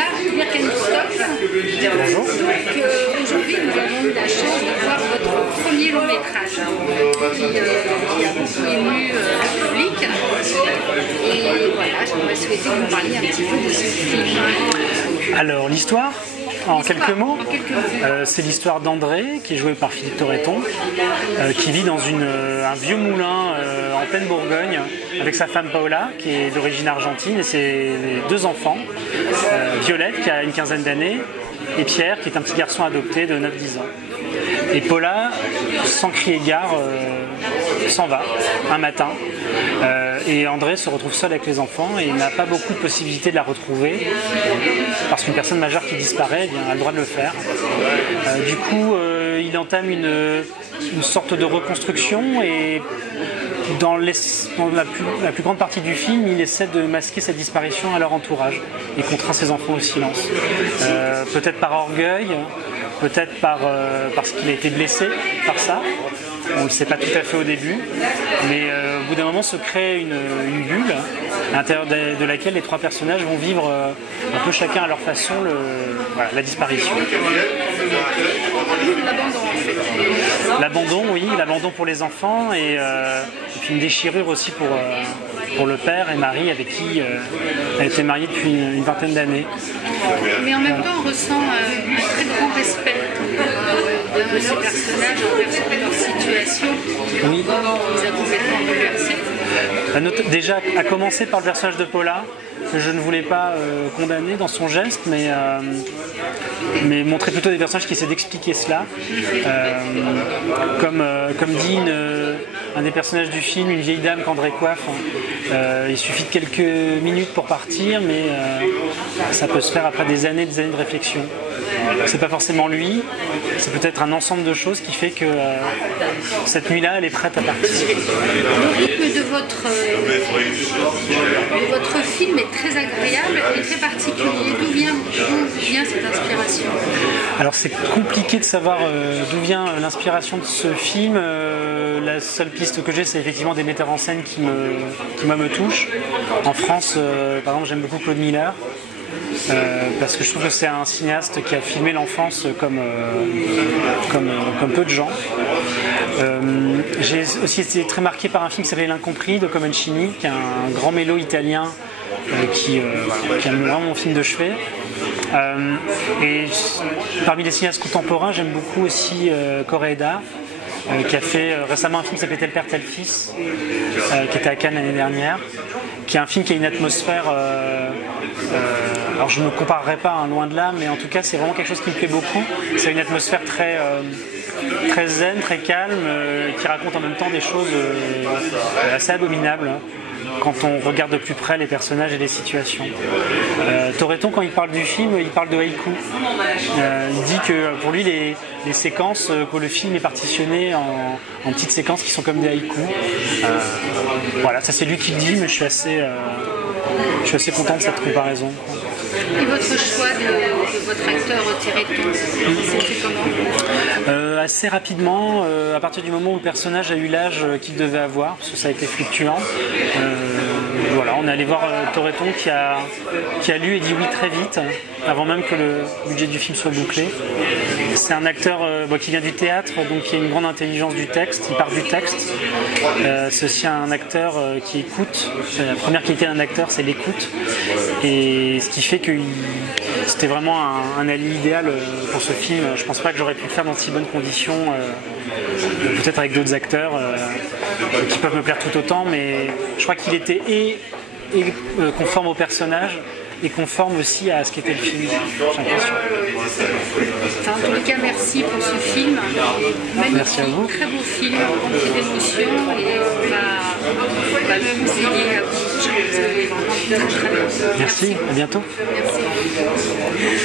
là, Pierre Kenstock. Bonjour. Donc aujourd'hui, nous avons eu la chance de voir votre premier long métrage qui a beaucoup ému le public. Et voilà, j'aimerais souhaiter que vous parliez un petit peu de ce film. Alors, l'histoire en quelques mots, mots. c'est l'histoire d'André, qui est joué par Philippe Torreton, qui vit dans un vieux moulin en pleine Bourgogne, avec sa femme Paola, qui est d'origine argentine, et ses deux enfants, Violette, qui a une quinzaine d'années, et Pierre, qui est un petit garçon adopté de 9-10 ans. Et Paula, sans crier gare, s'en va un matin. Et André se retrouve seul avec les enfants et il n'a pas beaucoup de possibilités de la retrouver parce qu'une personne majeure qui disparaît, eh bien, a le droit de le faire. Du coup, il entame une sorte de reconstruction et dans la plus grande partie du film, il essaie de masquer sa disparition à leur entourage et contraint ses enfants au silence. Peut-être par orgueil, peut-être parce qu'il a été blessé par ça. On ne le sait pas tout à fait au début, mais au bout d'un moment se crée une bulle à l'intérieur de laquelle les trois personnages vont vivre un peu chacun à leur façon la disparition. L'abandon, oui, l'abandon pour les enfants et puis une déchirure aussi pour le père et Marie avec qui elle était mariée depuis une vingtaine d'années. Mais en même temps, on ressent un très grand respect de ces personnages envers leur situation. Oui. Ils ont complètement bouleversé. Déjà, à commencer par le personnage de Paula, que je ne voulais pas condamner dans son geste, mais montrer plutôt des personnages qui essaient d'expliquer cela. Comme dit un des personnages du film, une vieille dame qu'André coiffe, il suffit de quelques minutes pour partir, mais ça peut se faire après des années de réflexion. C'est pas forcément lui, c'est peut-être un ensemble de choses qui fait que cette nuit-là, elle est prête à partir. Le rythme de votre film est très agréable et très particulier. D'où vient cette inspiration? Alors c'est compliqué de savoir d'où vient l'inspiration de ce film. La seule piste que j'ai, c'est effectivement des metteurs en scène qui me touchent. En France, par exemple, j'aime beaucoup Claude Miller. Parce que je trouve que c'est un cinéaste qui a filmé l'enfance comme peu de gens. J'ai aussi été très marqué par un film qui s'appelait L'Incompris de Comencini, qui est un grand mélo italien qui est vraiment mon film de chevet. Et parmi les cinéastes contemporains, j'aime beaucoup aussi Koreeda, qui a fait récemment un film qui s'appelait Tel Père, Tel Fils, qui était à Cannes l'année dernière, qui est un film qui a une atmosphère... alors je ne me comparerai pas, loin de là, mais en tout cas c'est vraiment quelque chose qui me plaît beaucoup. C'est une atmosphère très zen, très calme, qui raconte en même temps des choses assez abominables quand on regarde de plus près les personnages et les situations. Torreton, quand il parle du film, il parle de haïku. Il dit que pour lui les séquences, que le film est partitionné en petites séquences qui sont comme des haïkus. Voilà, ça c'est lui qui le dit, mais je suis assez content de cette comparaison. Et votre choix de votre acteur Torreton, c'était comment? Assez rapidement, à partir du moment où le personnage a eu l'âge qu'il devait avoir, parce que ça a été fluctuant. Voilà, on est allé voir Torreton qui a lu et dit oui très vite, avant même que le budget du film soit bouclé. C'est un acteur qui vient du théâtre, donc qui a une grande intelligence du texte, il part du texte. C'est aussi un acteur qui écoute. La première qualité d'un acteur, c'est l'écoute. Et ce qui fait que c'était vraiment un allié idéal pour ce film. Je pense pas que j'aurais pu le faire dans de si bonnes conditions, peut-être avec d'autres acteurs qui peuvent me plaire tout autant, mais je crois qu'il était et conforme au personnage et conforme aussi à ce qu'était le film, j'ai l'impression. En tous les cas, merci pour ce film. Magnifique, merci à vous. Très beau film, rempli d'émotions et on va me conseiller à vous. Merci, à bientôt. Merci.